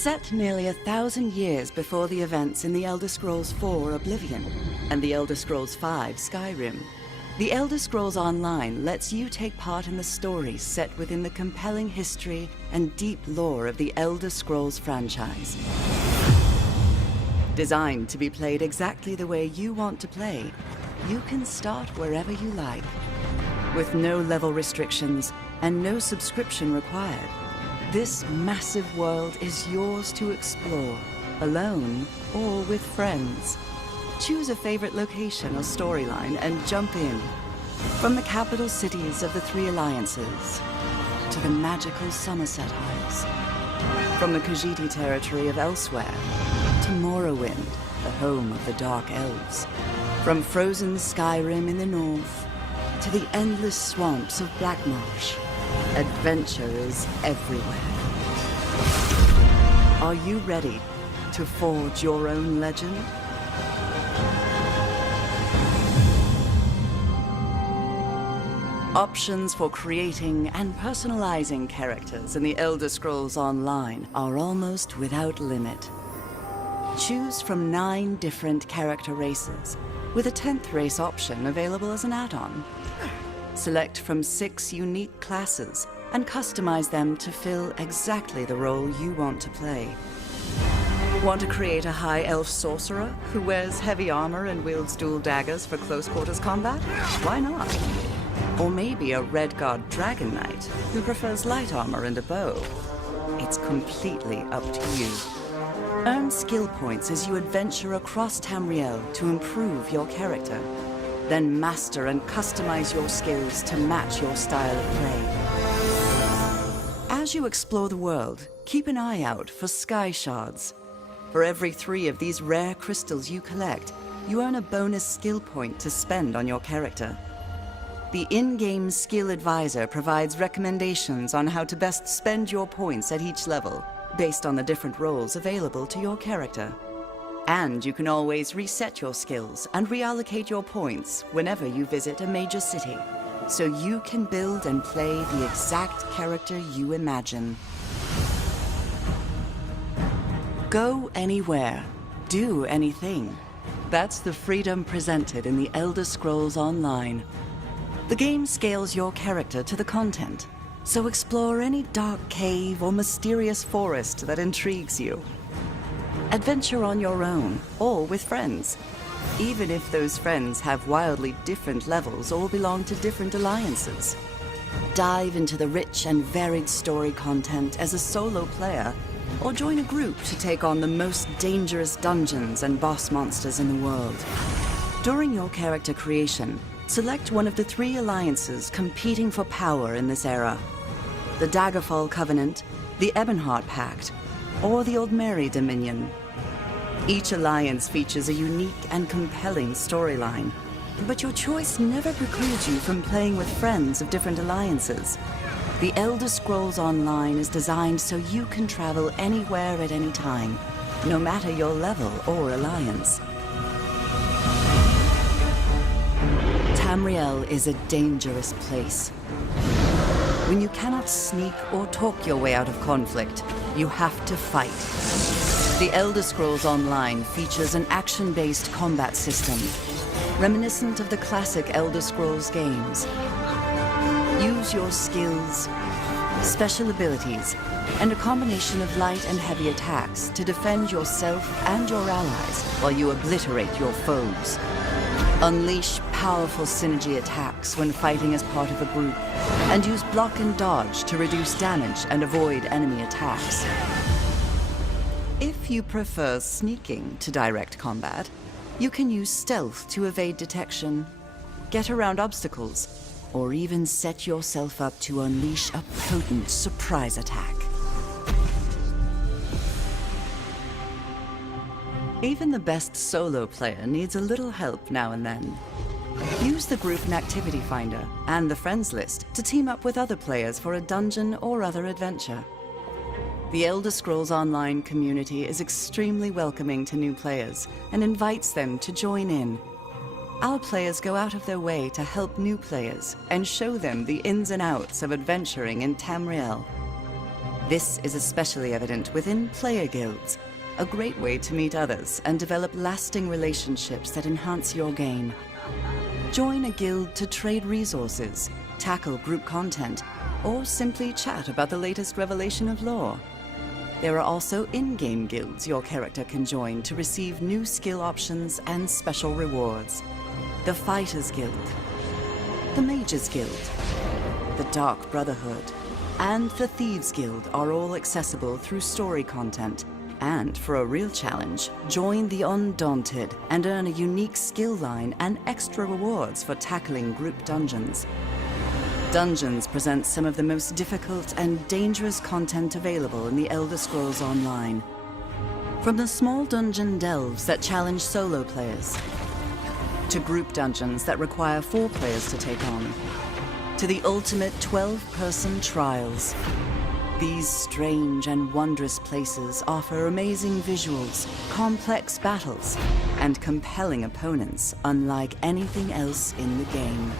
Set nearly 1,000 years before the events in The Elder Scrolls IV: Oblivion and The Elder Scrolls V: Skyrim, The Elder Scrolls Online lets you take part in the stories set within the compelling history and deep lore of the Elder Scrolls franchise. Designed to be played exactly the way you want to play, you can start wherever you like, with no level restrictions and no subscription required. This massive world is yours to explore, alone or with friends. Choose a favorite location or storyline and jump in. From the capital cities of the Three Alliances to the magical Somerset Isles. From the Khajiit territory of Elsewhere to Morrowind, the home of the Dark Elves. From frozen Skyrim in the north to the endless swamps of Blackmarsh. Adventure is everywhere. Are you ready to forge your own legend? Options for creating and personalizing characters in The Elder Scrolls Online are almost without limit. Choose from 9 different character races, with a 10th race option available as an add-on. Select from 6 unique classes and customize them to fill exactly the role you want to play. Want to create a high elf sorcerer who wears heavy armor and wields dual daggers for close quarters combat? Why not? Or maybe a Redguard Dragon Knight who prefers light armor and a bow. It's completely up to you. Earn skill points as you adventure across Tamriel to improve your character. Then master and customize your skills to match your style of play. As you explore the world, keep an eye out for sky shards. For every 3 of these rare crystals you collect, you earn a bonus skill point to spend on your character. The in-game skill advisor provides recommendations on how to best spend your points at each level, based on the different roles available to your character. And you can always reset your skills and reallocate your points whenever you visit a major city, so you can build and play the exact character you imagine. Go anywhere, do anything. That's the freedom presented in The Elder Scrolls Online. The game scales your character to the content, so explore any dark cave or mysterious forest that intrigues you. Adventure on your own, or with friends, even if those friends have wildly different levels or belong to different alliances. Dive into the rich and varied story content as a solo player, or join a group to take on the most dangerous dungeons and boss monsters in the world. During your character creation, select one of the 3 alliances competing for power in this era: the Daggerfall Covenant, the Ebonheart Pact, or the Aldmeri Dominion. Each alliance features a unique and compelling storyline, but your choice never precludes you from playing with friends of different alliances. The Elder Scrolls Online is designed so you can travel anywhere at any time, no matter your level or alliance. Tamriel is a dangerous place. When you cannot sneak or talk your way out of conflict, you have to fight. The Elder Scrolls Online features an action-based combat system, reminiscent of the classic Elder Scrolls games. Use your skills, special abilities, and a combination of light and heavy attacks to defend yourself and your allies while you obliterate your foes. Unleash powerful synergy attacks when fighting as part of a group, and use block and dodge to reduce damage and avoid enemy attacks. If you prefer sneaking to direct combat, you can use stealth to evade detection, get around obstacles, or even set yourself up to unleash a potent surprise attack. Even the best solo player needs a little help now and then. Use the Group and Activity Finder and the Friends list to team up with other players for a dungeon or other adventure. The Elder Scrolls Online community is extremely welcoming to new players and invites them to join in. Our players go out of their way to help new players and show them the ins and outs of adventuring in Tamriel. This is especially evident within player guilds, a great way to meet others and develop lasting relationships that enhance your game. Join a guild to trade resources, tackle group content, or simply chat about the latest revelation of lore. There are also in-game guilds your character can join to receive new skill options and special rewards. The Fighters Guild, the Mages Guild, the Dark Brotherhood, and the Thieves Guild are all accessible through story content. And for a real challenge, join the Undaunted and earn a unique skill line and extra rewards for tackling group dungeons. Dungeons present some of the most difficult and dangerous content available in the Elder Scrolls Online. From the small dungeon delves that challenge solo players, to group dungeons that require 4 players to take on, to the ultimate 12-person trials. These strange and wondrous places offer amazing visuals, complex battles, and compelling opponents unlike anything else in the game.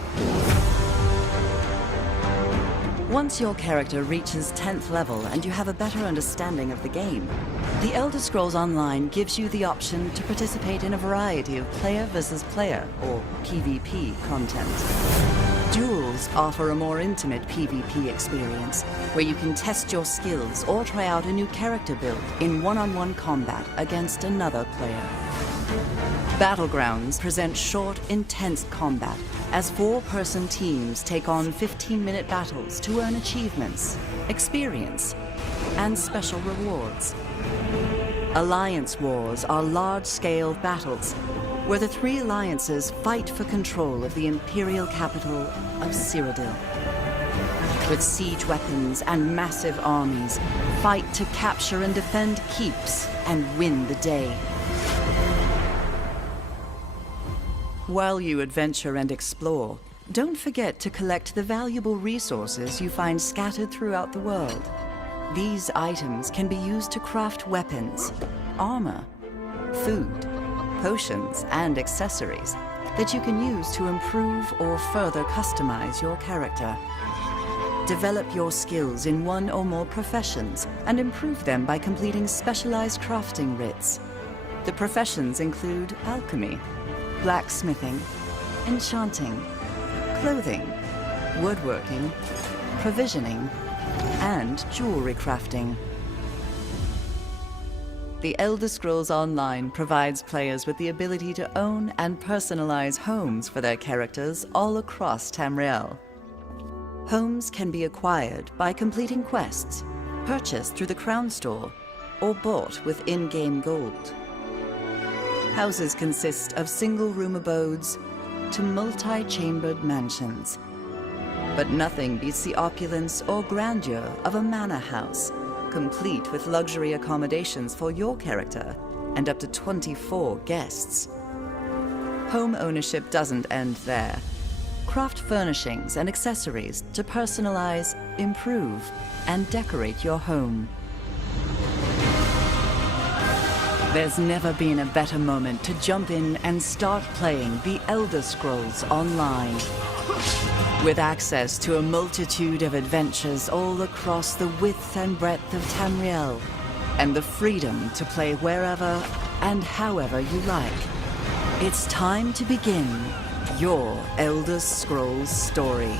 Once your character reaches 10th level and you have a better understanding of the game, The Elder Scrolls Online gives you the option to participate in a variety of player versus player, or PvP, content. Duels offer a more intimate PvP experience, where you can test your skills or try out a new character build in one-on-one combat against another player. Battlegrounds present short, intense combat, as 4-person teams take on 15-minute battles to earn achievements, experience, and special rewards. Alliance wars are large-scale battles, where the 3 alliances fight for control of the imperial capital of Cyrodiil. With siege weapons and massive armies, fight to capture and defend keeps and win the day. While you adventure and explore, don't forget to collect the valuable resources you find scattered throughout the world. These items can be used to craft weapons, armor, food, potions, and accessories that you can use to improve or further customize your character. Develop your skills in one or more professions and improve them by completing specialized crafting writs. The professions include alchemy, blacksmithing, enchanting, clothing, woodworking, provisioning, and jewelry crafting. The Elder Scrolls Online provides players with the ability to own and personalize homes for their characters all across Tamriel. Homes can be acquired by completing quests, purchased through the Crown Store, or bought with in-game gold. Houses consist of single-room abodes to multi-chambered mansions. But nothing beats the opulence or grandeur of a manor house, complete with luxury accommodations for your character and up to 24 guests. Home ownership doesn't end there. Craft furnishings and accessories to personalize, improve, and decorate your home. There's never been a better moment to jump in and start playing The Elder Scrolls Online. With access to a multitude of adventures all across the width and breadth of Tamriel, and the freedom to play wherever and however you like. It's time to begin your Elder Scrolls story.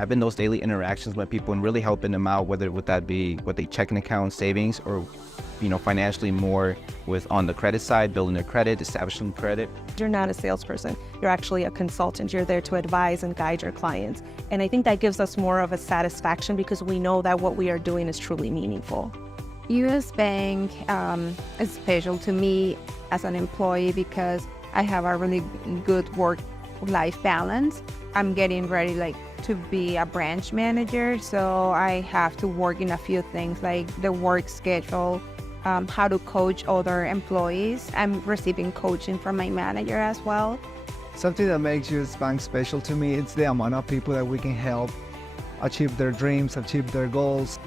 having those daily interactions with people and really helping them out, whether would that be with a checking account, savings, or financially more with on the credit side, building their credit, establishing credit. You're not a salesperson. You're actually a consultant. You're there to advise and guide your clients. And I think that gives us more of a satisfaction because we know that what we are doing is truly meaningful. US Bank is special to me as an employee because I have a really good work-life balance. I'm getting ready to be a branch manager, so I have to work in a few things like the work schedule, how to coach other employees. I'm receiving coaching from my manager as well. Something that makes US Bank special to me is the amount of people that we can help achieve their dreams, achieve their goals.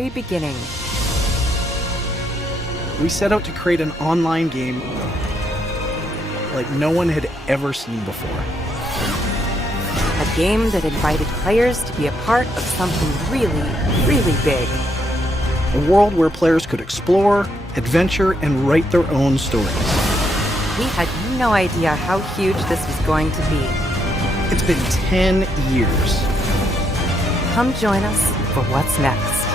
Very beginning. We set out to create an online game like no one had ever seen before. A game that invited players to be a part of something really, really big. A world where players could explore, adventure, and write their own stories. We had no idea how huge this was going to be. It's been 10 years. Come join us for what's next.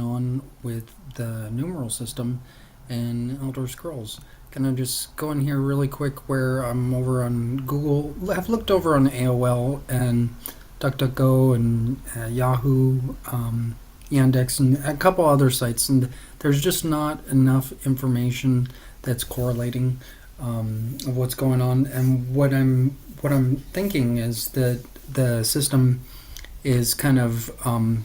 on with the numeral system in Elder Scrolls. Gonna just go in here really quick where I'm over on Google. I've looked over on AOL and DuckDuckGo and Yahoo, Yandex, and a couple other sites, and there's just not enough information that's correlating of what's going on. And what I'm thinking is that the system is kind of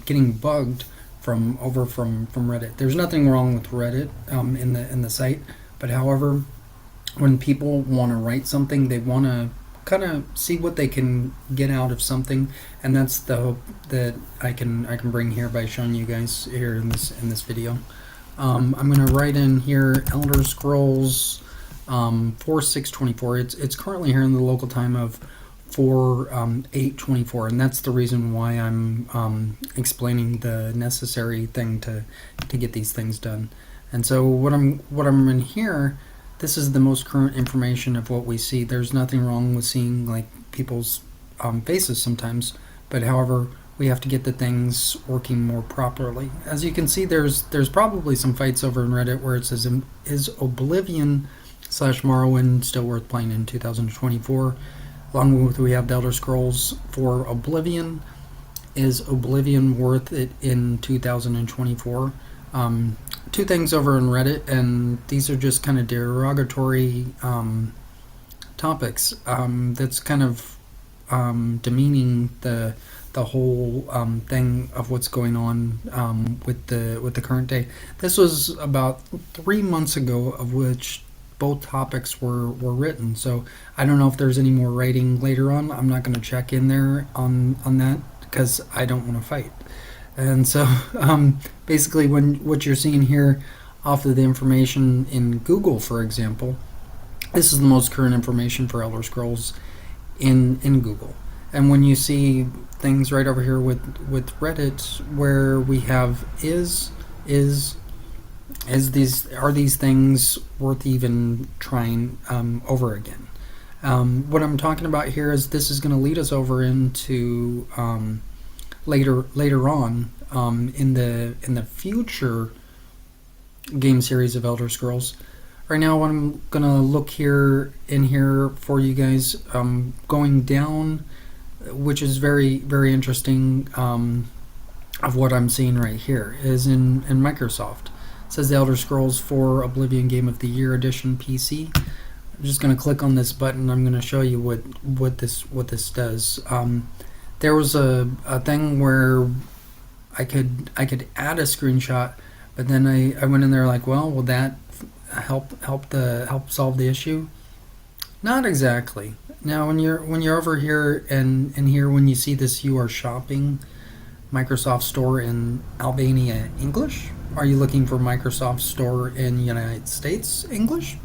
getting bugged from Reddit. There's nothing wrong with Reddit in the site, but however, when people want to write something, they want to kind of see what they can get out of something, and that's the hope that I can bring here by showing you guys here in this video. I'm going to write in here Elder Scrolls 4/6/24. It's currently here in the local time of 4/8/24, and that's the reason why I'm explaining the necessary thing to get these things done. And so what I'm in here, this is the most current information of what we see. There's nothing wrong with seeing like people's faces sometimes, but however, we have to get the things working more properly. As you can see, there's probably some fights over in Reddit where it says, is Oblivion / Morrowind still worth playing in 2024? Along with, we have the Elder Scrolls for Oblivion. Is Oblivion worth it in 2024? Two things over in Reddit, and these are just kind of derogatory topics that's kind of demeaning the whole thing of what's going on with the current day. This was about 3 months ago, of which both topics were written. So I don't know if there's any more writing later on. I'm not going to check in there on that because I don't want to fight. And so basically what you're seeing here off of the information in Google, for example, this is the most current information for Elder Scrolls in Google. And when you see things right over here with Reddit where we have are these things worth even trying over again? What I'm talking about here is this is going to lead us over into later on in the future game series of Elder Scrolls. Right now, I'm gonna look here for you guys, going down, which is very interesting. Of what I'm seeing right here is in Microsoft. It says the Elder Scrolls 4 Oblivion Game of the Year Edition PC. I'm just going to click on this button. I'm going to show you what this does. There was a thing where I could add a screenshot, but then I went in there like, well, will that help solve the issue? Not exactly. Now when you're over here and here, when you see this, you are shopping Microsoft Store in Albania English. Are you looking for Microsoft Store in United States English?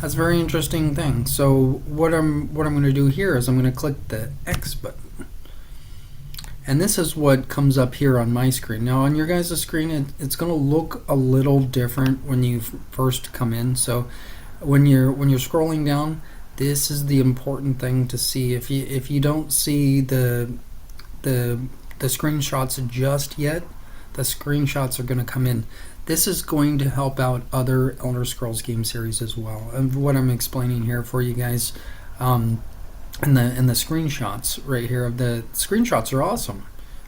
That's a very interesting thing. So what I'm going to do here is I'm going to click the X button, and this is what comes up here on my screen. Now on your guys' screen, it's going to look a little different when you first come in. So when you're scrolling down, this is the important thing to see. If you don't see the screenshots just yet, the screenshots are going to come in. This is going to help out other Elder Scrolls game series as well. And what I'm explaining here for you guys, in the screenshots right here, of the screenshots are awesome.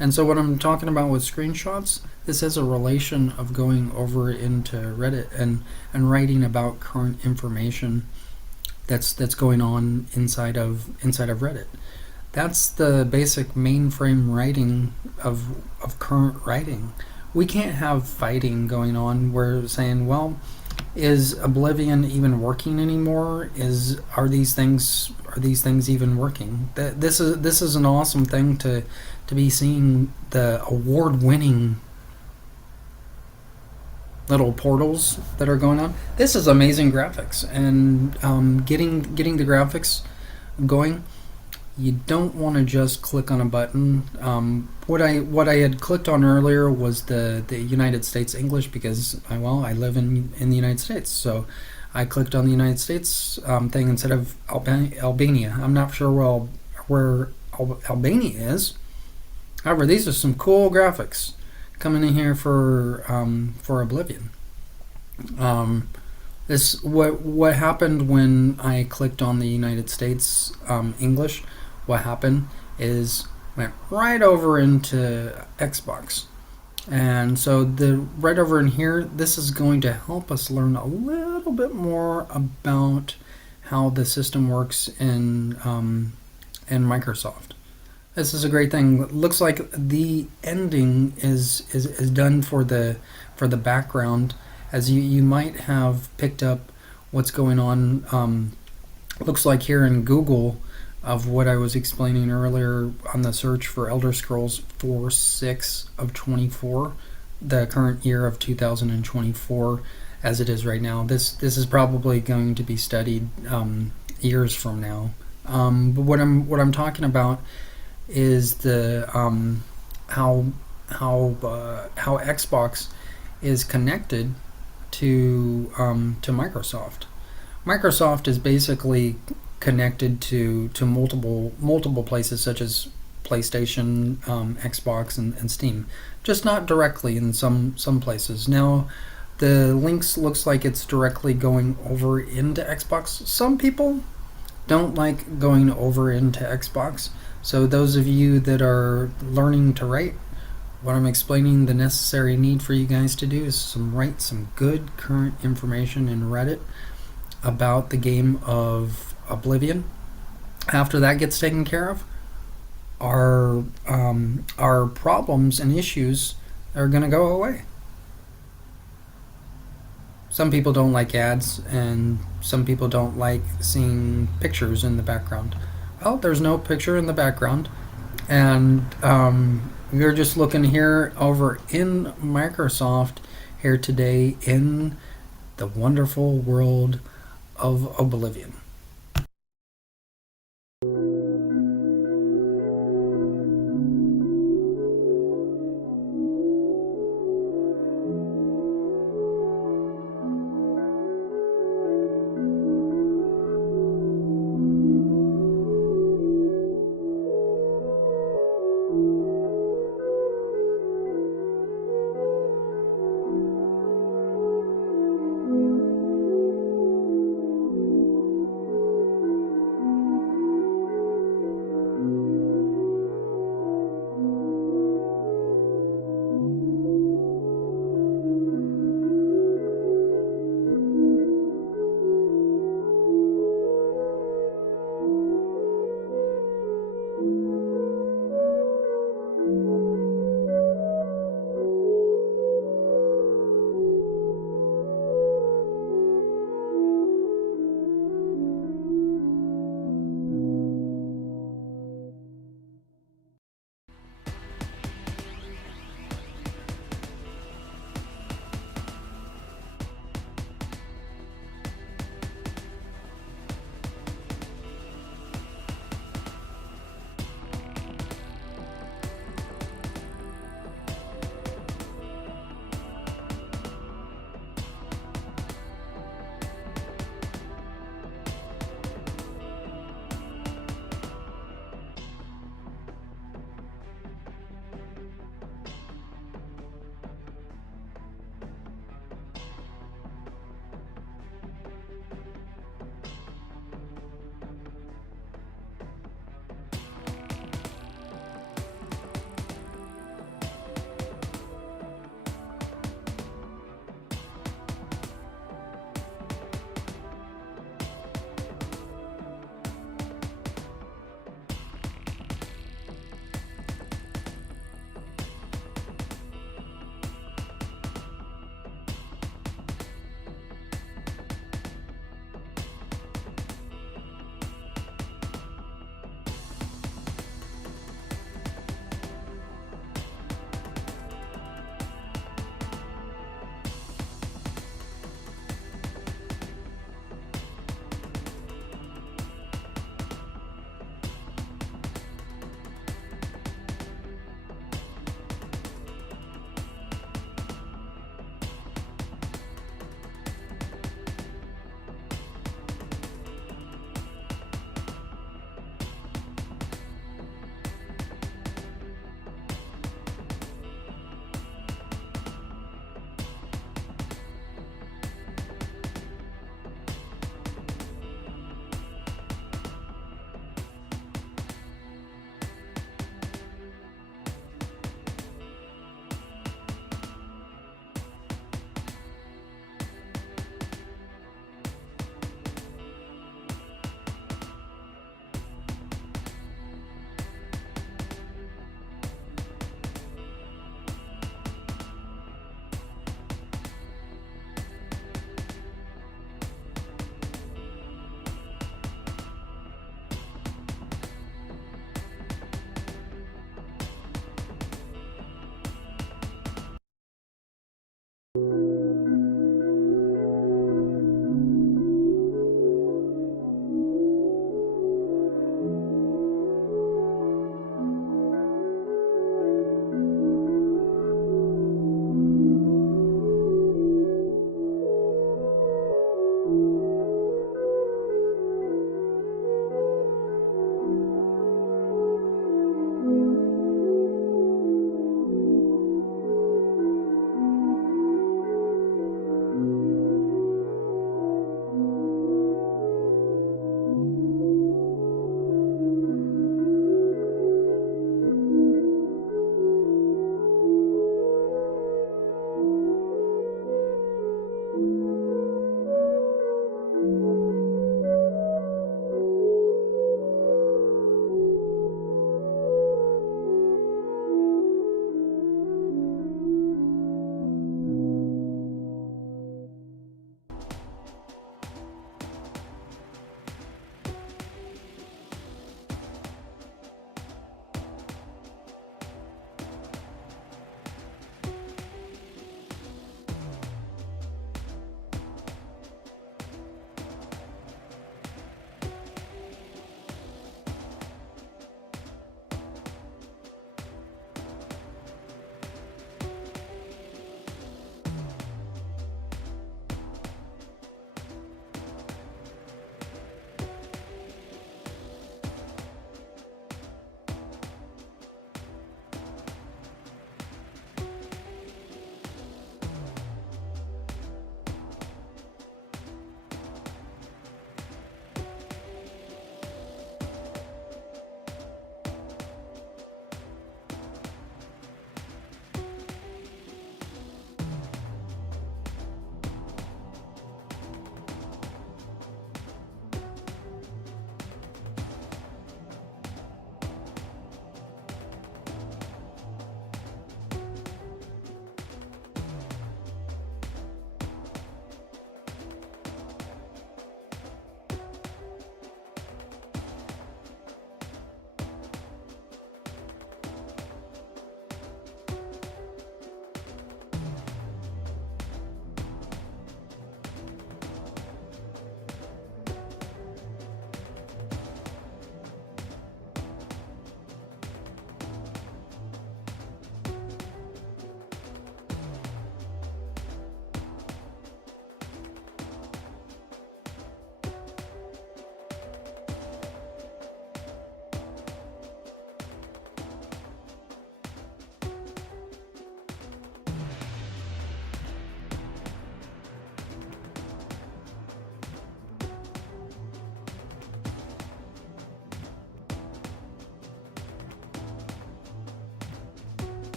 And so what I'm talking about with screenshots, this has a relation of going over into Reddit and writing about current information that's going on inside of Reddit. That's the basic mainframe writing of current writing. We can't have fighting going on where we're saying, well, is Oblivion even working anymore? Are these things even working? This is an awesome thing to be seeing, the award-winning little portals that are going on. This is amazing graphics, and getting the graphics going. You don't want to just click on a button. What I had clicked on earlier was the United States English, because I live in the United States, so I clicked on the United States thing instead of Albania. I'm not sure where Albania is. However, these are some cool graphics coming in here for Oblivion. This what happened when I clicked on the United States English. What happened is went right over into Xbox, and so the right over in here, this is going to help us learn a little bit more about how the system works in Microsoft. This is a great thing. It looks like the ending is done for the background, as you might have picked up what's going on. Looks like here in Google, of what I was explaining earlier on the search for Elder Scrolls 4/6 of 24, the current year of 2024, as it is right now. This is probably going to be studied years from now. But what I'm talking about is the how Xbox is connected to Microsoft. Microsoft is basically connected to multiple places, such as PlayStation, Xbox, and Steam. Just not directly in some places. Now, the links looks like it's directly going over into Xbox. Some people don't like going over into Xbox. So those of you that are learning to write, what I'm explaining, the necessary need for you guys to do is write some good current information in Reddit about the game of Oblivion. After that gets taken care of, our problems and issues are going to go away. Some people don't like ads, and some people don't like seeing pictures in the background. Well, there's no picture in the background, and we're just looking here over in Microsoft here today in the wonderful world of Oblivion.